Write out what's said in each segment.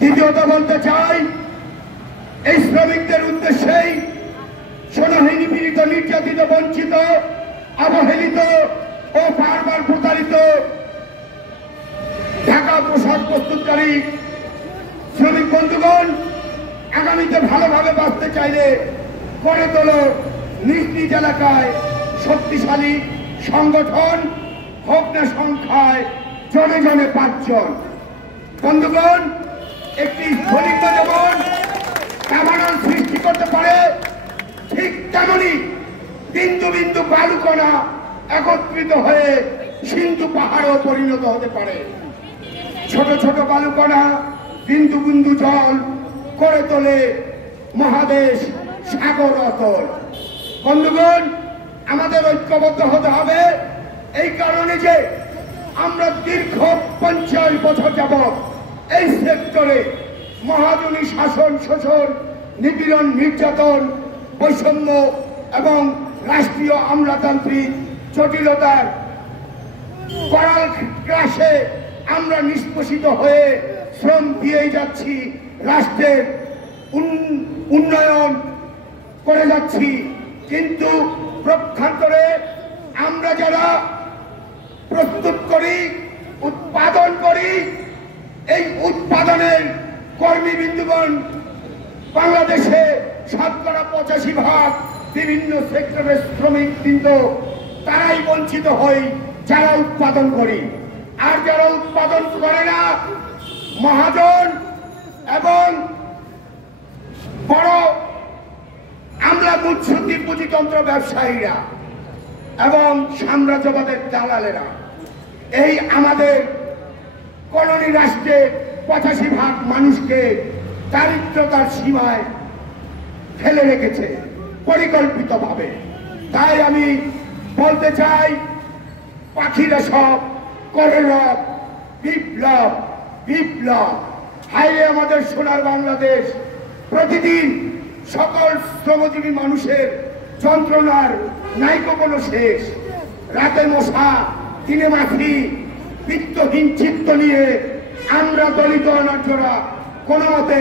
দ্বিতীয়ত বলতে চাই, এই শ্রমিকদের উদ্দেশ্যেই সোনাহী নিপীড়িত, নির্যাতিত, বঞ্চিত, অবহেলিত ও বারবার প্রতারিত ঢাকা পোশাক প্রস্তুতকারী শ্রমিক বন্ধুগণ, আগামীতে ভালোভাবে বাঁচতে চাইলে করে তোলো নিজ নিজ এলাকায় শক্তিশালী সংগঠন, হোক না সংখ্যায় জনে জনে 5 জন। বন্ধুগণ, একটি স্ফলিত যেমন কাভারণ সৃষ্টি করতে পারে, ঠিক তেমনি বিন্দু বিন্দু বালুকণা একত্রিত হয়ে সিন্ধু পাহাড়ও পরিণত হতে পারে। ছোট ছোট বালুকণা বিন্দু বিন্দু জল করে তোলে মহাদেশ, সাগর, অতল। বন্ধুগণ, আমাদের ঐক্যবদ্ধ হতে হবে এই কারণে যে আমরা দীর্ঘ 50 বছর যাবৎ এই সেক্টরে মহাজনী শাসন, শোষণ, নিপীড়ন, নির্যাতন, বৈষম্য এবং রাষ্ট্রীয় আমলাতান্ত্রিক জটিলতার করাল ক্রাশে আমরা নিষ্পেষিত হয়ে শ্রম দিয়েই যাচ্ছি, রাষ্ট্রের উন্নয়ন করে যাচ্ছি। কিন্তু পক্ষান্তরে আমরা যারা প্রস্তুত করি, উৎপাদন করি, এই উৎপাদনের কর্মীবৃন্দগণ বাংলাদেশে 85% বিভিন্ন সেক্টরের শ্রমিক কিন্তু তারাই বঞ্চিত হই যারা উৎপাদন করি। আর যারা উৎপাদন করে না, মহাজন এবং বড় আমলা মুৎসুদ্দি পুঁজিতন্ত্র ব্যবসায়ীরা এবং সাম্রাজ্যবাদের দালালেরা এই আমাদের কলোনি রাষ্ট্রে 85% মানুষকে দারিদ্রতার সীমায় ফেলে রেখেছে পরিকল্পিতভাবে। তাই আমি বলতে চাই, পাখিরা সব করে রব বিপ্লব, বিপ্লব। হাইরে আমাদের সোনার বাংলাদেশ, প্রতিদিন সকল শ্রমজীবী মানুষের যন্ত্রণার নাইকো কোনো শেষ। রাতে মশা, দিনে মাছি, বিত্তহীন চিত্ত নিয়ে আমরা দলিত অনার্যরা কোনো মতে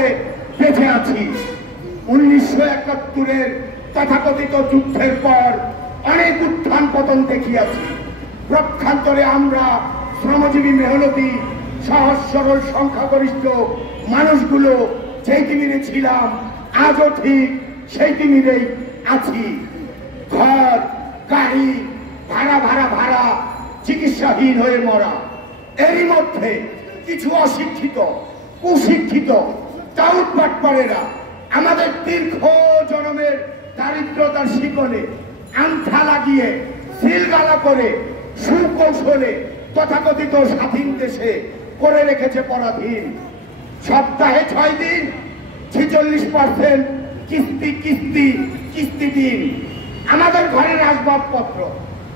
বেঁচে আছি। 1971-এর তথাকথিত যুদ্ধের পর অনেক উত্থান পতন দেখিয়াছি। পক্ষান্তরে আমরা শ্রমজীবী, মেহনতি, সহজ সরল সংখ্যাগরিষ্ঠ মানুষগুলো যেই তিমিরে ছিলাম, আজও ঠিক সেই তিমিরেই আছি। ঘর, গাড়ি, ভাড়া ভাড়া ভাড়া, চিকিৎসাহীন হয়ে মরা। এরই মধ্যে কিছু অশিক্ষিত, কুশিক্ষিত টাউটপাটপাড়েরা আমাদের দীর্ঘ জন্মের দারিদ্রতার শিকলে আন্থা লাগিয়ে সিলগালা করে সুকৌশলে তথাকথিত স্বাধীন দেশে করে রেখেছে পরাধীন। সপ্তাহে 6 দিন 46% কিস্তি কিস্তি কিস্তি দিন। আমাদের ঘরের আসবাবপত্র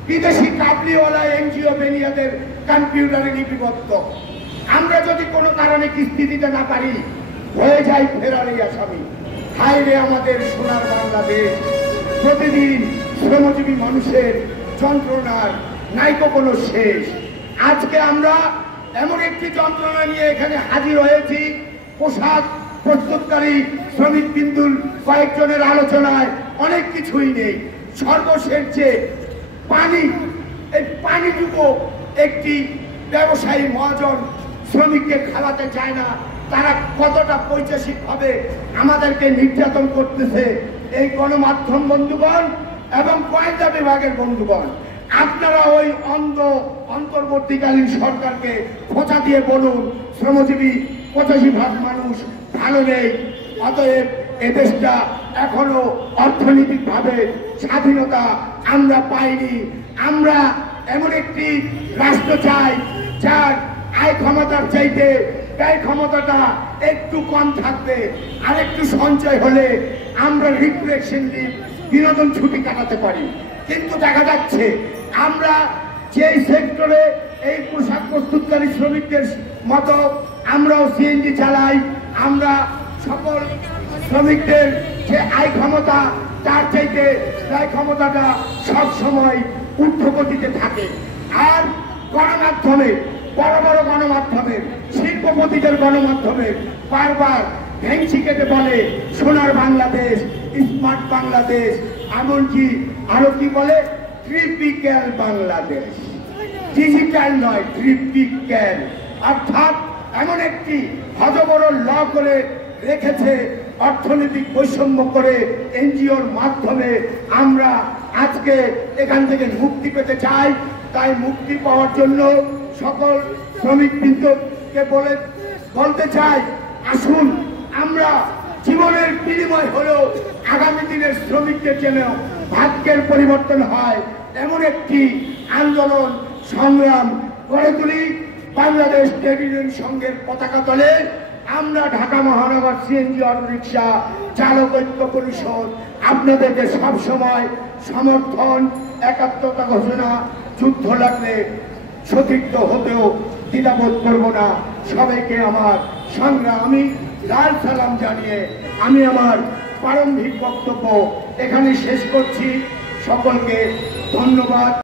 বিদেশি কাবলিওয়ালা এনজিও বেনিয়াদের কম্পিউটারে লিপিবদ্ধ। আমরা যদি কোনো কারণে কিস্তি দিতে না পারি, হয়ে যাই ফেরারি আসামি। হায়রে আমাদের সোনার বাংলাদেশ, প্রতিদিন শ্রমজীবী মানুষের যন্ত্রণার নাইকো কোনো শেষ। আজকে আমরা এমন একটি যন্ত্রণা নিয়ে এখানে হাজির হয়েছি, পোশাক প্রস্তুতকারী শ্রমিক বিন্দুর কয়েকজনের আলোচনায় অনেক কিছুই নেই। সর্বশেষ যে পানি, এই পানিটুকু একটি ব্যবসায়ী মহাজন শ্রমিককে খাওয়াতে চায় না। তারা কতটা পৈশাচিক ভাবে আমাদেরকে নির্যাতন করতেছে, এই গণমাধ্যম বন্ধুগণ এবং গোয়েন্দা বিভাগের বন্ধুগণ, আপনারা ওই অন্তর্বর্তীকালীন সরকারকে খোঁচা দিয়ে বলুন, শ্রমজীবী 85% মানুষ ভালো নেই। অতএব এদেশটা এখনো অর্থনৈতিকভাবে স্বাধীনতা আমরা পাইনি। আমরা এমন একটি রাষ্ট্র চাই যার আয় ক্ষমতার চাইতে ব্যয় ক্ষমতাটা একটু কম থাকবে, আর একটু সঞ্চয় হলে আমরা রিক্রিয়েশন লিভ, বিনোদন ছুটি কাটাতে পারি। কিন্তু দেখা যাচ্ছে আমরা যেই সেক্টরে এই পোশাক প্রস্তুতকারী শ্রমিকদের মতো আমরাও সিএনজি চালাই, আমরা সকল শ্রমিকদের যে আয় ক্ষমতা তার চাইতে ব্যয় ক্ষমতাটা সব সময় ঊর্ধ্বগতিতে থাকে। আর গণমাধ্যমে বড় বড় গণমাধ্যমের, শিল্পপতিদের গণমাধ্যমের বারবার ভেঙচি কেটে বলে সোনার বাংলাদেশ, স্মার্ট বাংলাদেশ, এমনকি আরো কি বলে ট্রিপিক্যাল বাংলাদেশ, ডিজিটাল নয় ট্রিপিক্যাল, অর্থাৎ এমন একটি হজবড় ল করে রেখেছে অর্থনৈতিক বৈষম্য করে এনজিওর মাধ্যমে। আমরা আজকে এখান থেকে মুক্তি পেতে চাই। তাই মুক্তি পাওয়ার জন্য সকল শ্রমিকবৃন্দকে বলতে চাই, আসুন আমরা জীবনের বিনিময় হলেও আগামী দিনের শ্রমিকদের যেন ভাগ্যের পরিবর্তন হয় এমন একটি আন্দোলন সংগ্রাম গড়ে তুলি। বাংলাদেশ ট্রেড ইউনিয়ন সংঘের পতাকা তলে আমরা ঢাকা মহানগর সিএনজি অটো রিক্সা চালক ঐক্য পরিষদ আপনাদেরকে সবসময় সমর্থন, একাত্মতা ঘোষণা, যুদ্ধ লাগলে সতীর্থ হতেও দ্বিধাবোধ করব না। সবাইকে আমার সংগ্রামী লাল সালাম জানিয়ে আমি আমার প্রারম্ভিক বক্তব্য এখানে শেষ করছি। সকলকে ধন্যবাদ।